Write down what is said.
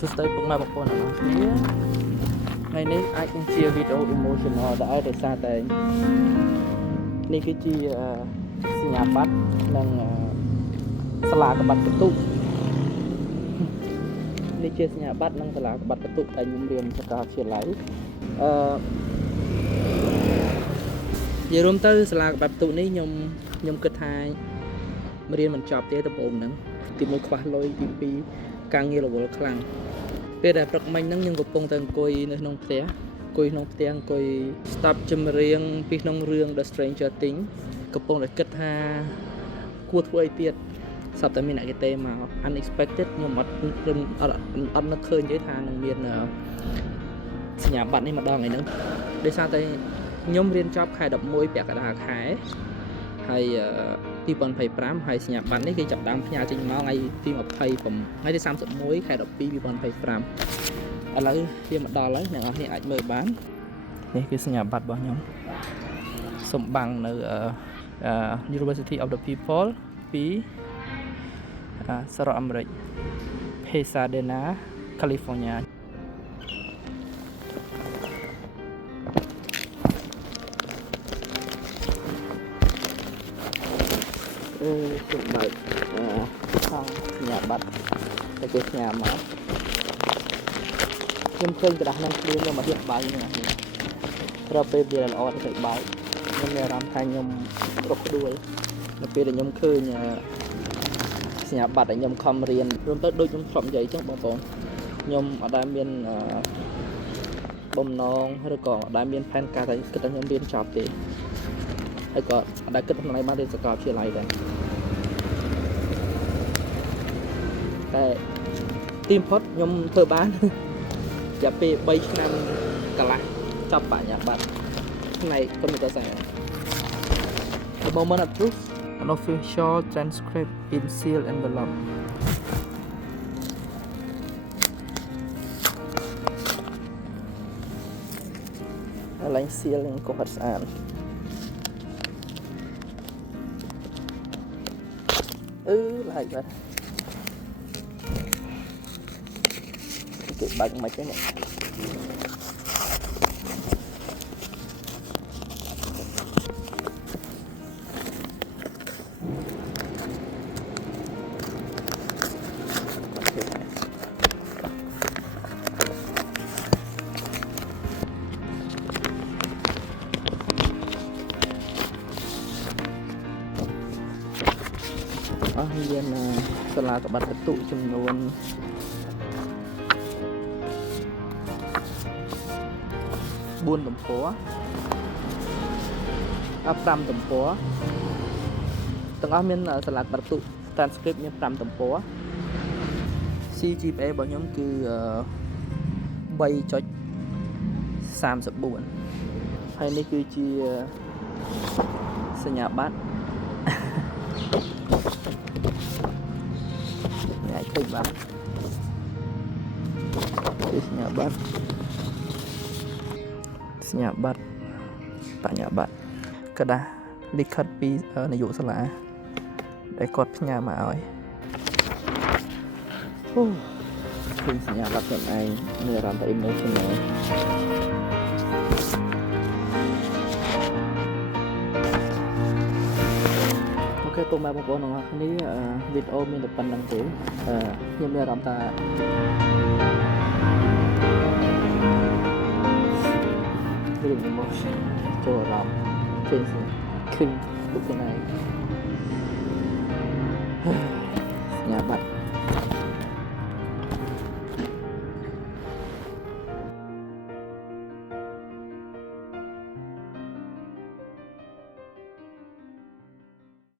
សួស្តីពុកម៉ែបងប្អូនទាំងអស់គ្នាថ្ងៃនេះអាចនឹងជាវីដេអូ emotional ដែរដោយសារតែនេះគឺជាសញ្ញាបត្រនិងសាលាកបាត់បន្ទុកនេះជាសញ្ញាបត្រនិងសាលាកបាត់បន្ទុកដែលខ្ញុំរៀនសាកលវិទ្យាល័យនិយាយរួមទៅសាលាកបាត់បន្ទុកនេះខ្ញុំគិតថារៀនមិនចប់ទេដំបូងហ្នឹងទីមួយខ្វះលុយទីពីរការងាររវល់ខ្លាំងពេលដែលព្រឹកមិញហ្នឹងខ្ញុំកំពុងតែអង្គុយនៅក្នុងផ្ទះអង្គុយស្ដាប់ចម្រៀងពីក្នុងរឿង The Stranger Things កំពុងតែគិតថាគួរធ្វើអីទៀតសប្តាហ៍មានអ្នកគេទេមក unexpected ខ្ញុំអត់នឹកឃើញទេថានឹងមានសញ្ញាបត្រនេះម្ដងថ្ងៃហ្នឹងដោយសារតែខ្ញុំរៀនចប់ខែ11ពាក់កណ្ដាលខែហើយ2025ហើយសញ្ញាបត្រនេះគេចាប់ដើមផ្ញើចេញមកថ្ងៃទី20ថ្ងៃទី31ខែ12 2025ឥឡូវវាមកដល់ហើយអ្នកនរគ្នាអាចមើលបាននេះគឺសញ្ញាបត្ររបស់ខ្ញុំសំបាំងនៅUniversity of the People ពីសហរដ្ឋអាមេរិក Pasadena Californiaខ្ញុំបើកខាងសញ្ញាបត្រតែគេផ្ញើមកខ្ញុំឃើញกระดาษហ្នឹងគ្លៀនមកទៀតបាយហ្នឹងប្រាប់ពេលវាល្អទៅបាយខ្ញុំមានអារម្មណ៍ថាខ្ញុំរកដួលនៅពេលដែលខ្ញុំឃើញសញ្ញាបត្រដែលខ្ញុំខំរៀនរួមទៅដូចខ្ញុំធ្លាប់និយាយអញ្ចឹងបងប្អូនខ្ញុំអត់ដែលមានបំណងឬក៏អត់ដែលមានផែនការថាគិតថាខ្ញុំរៀនចប់ទេហើយក៏អត់ដែលគិតក្នុងណៃបានរៀនសាកលវិទ្យាល័យដែរតែទីបំផុតខ្ញុំធ្វើបានរយៈពេល3ឆ្នាំកន្លះចប់បញ្ញាបត្រផ្នែក Computer Science The moment of truth an official transcript in sealed envelope ឡើង seal នឹងកុំអត់ស្អាតឡើងបាទគេបាច់មិនទេនេះអស់មានសាលាកបាត់បន្ទុកចំនួន4ទំព័រ5ទំព័រទាំងអស់មានសាលាកបាត់បន្ទុក transcript មាន5ទំព័រ CGPA របស់ខ្ញុំគឺ3.34 ហើយនេះគឺជាសញ្ញាបត្រអាចឃើញបានគឺសញ្ញាបត្របញ្ញាបត្រกระดาษលិខិតពីនាយកសាលាដែលគាត់ផ្ញើមកឲ្យឃើញសញ្ញាបត្រខ្លួនឯងមានអារម្មណ៍ថា emotional អូខេពុកម៉ែបងប្អូនទាំងអស់គ្នាវីដេអូមានតែប៉ុណ្្នឹងទេខ្ញុំមានអារម្មណ៍ថារឿងមកចូលអារម្មណ៍ឃើញបុគ្គលឯងសញ្ញាបត្រ